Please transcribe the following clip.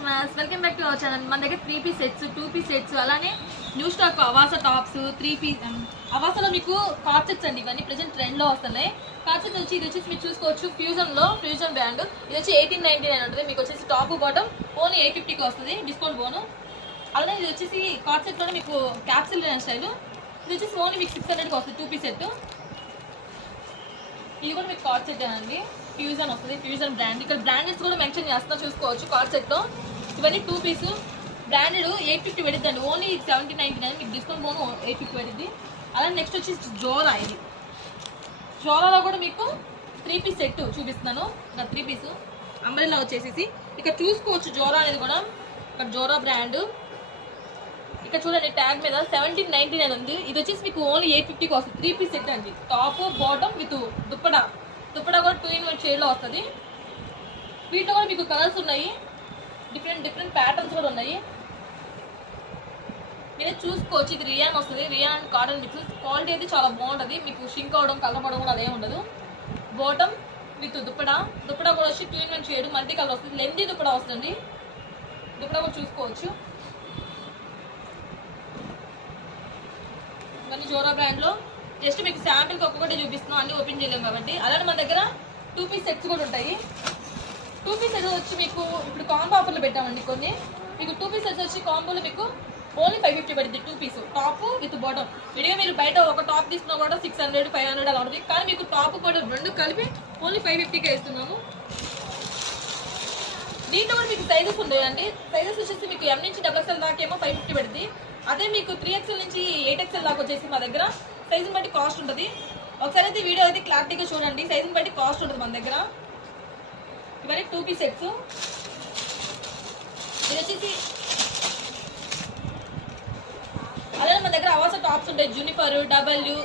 Customers, welcome back to our channel. మన దగ్గర 3 piece sets, 2 piece sets, అలానే new stock Avaasa tops, 3 piece అవాసాలో మీకు కార్డ్ సెట్స్ అండి. ఇవన్నీ ప్రెజెంట్ ట్రెండ్ లో వస్తున్నాయి. కార్డ్ సెట్ వచ్చి ఇది వచ్చేసి మీరు చూసుకోవచ్చు, ఫ్యూజన్ బ్రాండ్. ఇది వచ్చి 1899 ఉంటుంది. మీకు వచ్చేసి టాప్ బాటమ్ ఓన్లీ 850కి వస్తుంది డిస్కౌంట్ బోను. అలానే ఇది వచ్చేసి కార్డ్ సెట్ లోనే మీకు క్యాప్సిల్ స్టైల్. ఇది వచ్చేసి ఓన్లీ మీకు 600కి వస్తుంది 2 పీస్ సెట్. ఇది కూడా మీకు కార్డ్ సెట్ అండి, ఫ్యూజన్ వస్తుంది, ఫ్యూజన్ బ్రాండ్. ఇక్కడ బ్రాండెడ్స్ కూడా మెన్షన్ చేస్తున్నా చూసుకోవచ్చు. కార్డ్ సెట్ లో ఇవన్నీ 2 పీస్ బ్రాండెడ్ 850 పడుద్ది అండి. ఓన్లీ 1799 మీకు డిస్కౌంట్ పోను 850 పడుద్ది. అలానే నెక్స్ట్ వచ్చేసి జోరా. ఇది జోరాలో కూడా మీకు 3 పీస్ సెట్ చూపిస్తున్నాను. ఇక్కడ 3 పీస్ అంబ్రెల్లా వచ్చేసి ఇక్కడ చూసుకోవచ్చు. జోరా అనేది కూడా ఇక్కడ జోరా బ్రాండ్. ఇక్కడ చూడండి ట్యాగ్ మీద 1799 ఉంది. ఇది వచ్చేసి మీకు ఓన్లీ 850కి వస్తుంది. 3 పీస్ సెట్ అండి. టాప్ బాటమ్ విత్ దుప్పడా కూడా 2 in 1 షేడ్ లో వస్తుంది. వీటిలో కూడా మీకు కలర్స్ ఉన్నాయి, డిఫరెంట్ ప్యాటర్న్స్ కూడా ఉన్నాయి. మీరే చూసుకోవచ్చు. ఇది రియాన్ వస్తుంది, rayon and cotton mix. Quality అయితే చాలా బాగుంటుంది. మీకు షింక్ అవడం, కలర్ పడడం కూడా అదే ఉండదు. బాటమ్ విత్ దుప్పడా కూడా వచ్చి 2 in 1 షేడ్ మల్టీ కలర్ వస్తుంది. లెంతీ దుప్పడా వస్తుంది. దుప్పడా కూడా చూసుకోవచ్చు. ఇవన్నీ జోరా బ్రాండ్ లో జస్ట్ మీకు శాంపిల్కి ఒక్కొక్కటి చూపిస్తున్నాం, అన్ని ఓపెన్ చేయలేము కాబట్టి. అలానే మన దగ్గర 2 పీస్ సెట్స్ కూడా ఉంటాయి. 2 పీస్ సెట్స్ వచ్చి మీకు ఇప్పుడు కాంబో ఆఫర్లు పెట్టామండి కొన్ని. మీకు 2 పీస్ సెట్స్ వచ్చి కాంబోలో మీకు ఓన్లీ 550 పడుతుంది. 2 పీస్ టాప్ విత్ బాటమ్. విడిగా మీరు బయట ఒక టాప్ తీసుకున్నా కూడా 600, 500 అలా ఉంటుంది. కానీ మీకు టాప్ బాటమ్ రెండు కలిపి ఓన్లీ 550కే ఇస్తున్నాము. దీంట్లో కూడా మీకు సైజెస్ ఉన్నాయండి. సైజెస్ వచ్చేసి మీకు M నుంచి XXL దాకా ఏమో 550 పడుతుంది. అదే మీకు 3XL నుంచి 8XL దాకా వచ్చేసి మా దగ్గర సైజుని బట్టి కాస్ట్ ఉంటుంది. ఒకసారి అయితే వీడియో అయితే క్లారిటీగా చూడండి. సైజుని బట్టి కాస్ట్ ఉంటుంది మన దగ్గర. ఇవన్నీ 2 పీస్ సెట్స్. ఇది వచ్చేసి అలానే మన దగ్గర అవాసా టాప్స్ ఉంటాయి. జూనిఫర్, డబ్ల్యూ,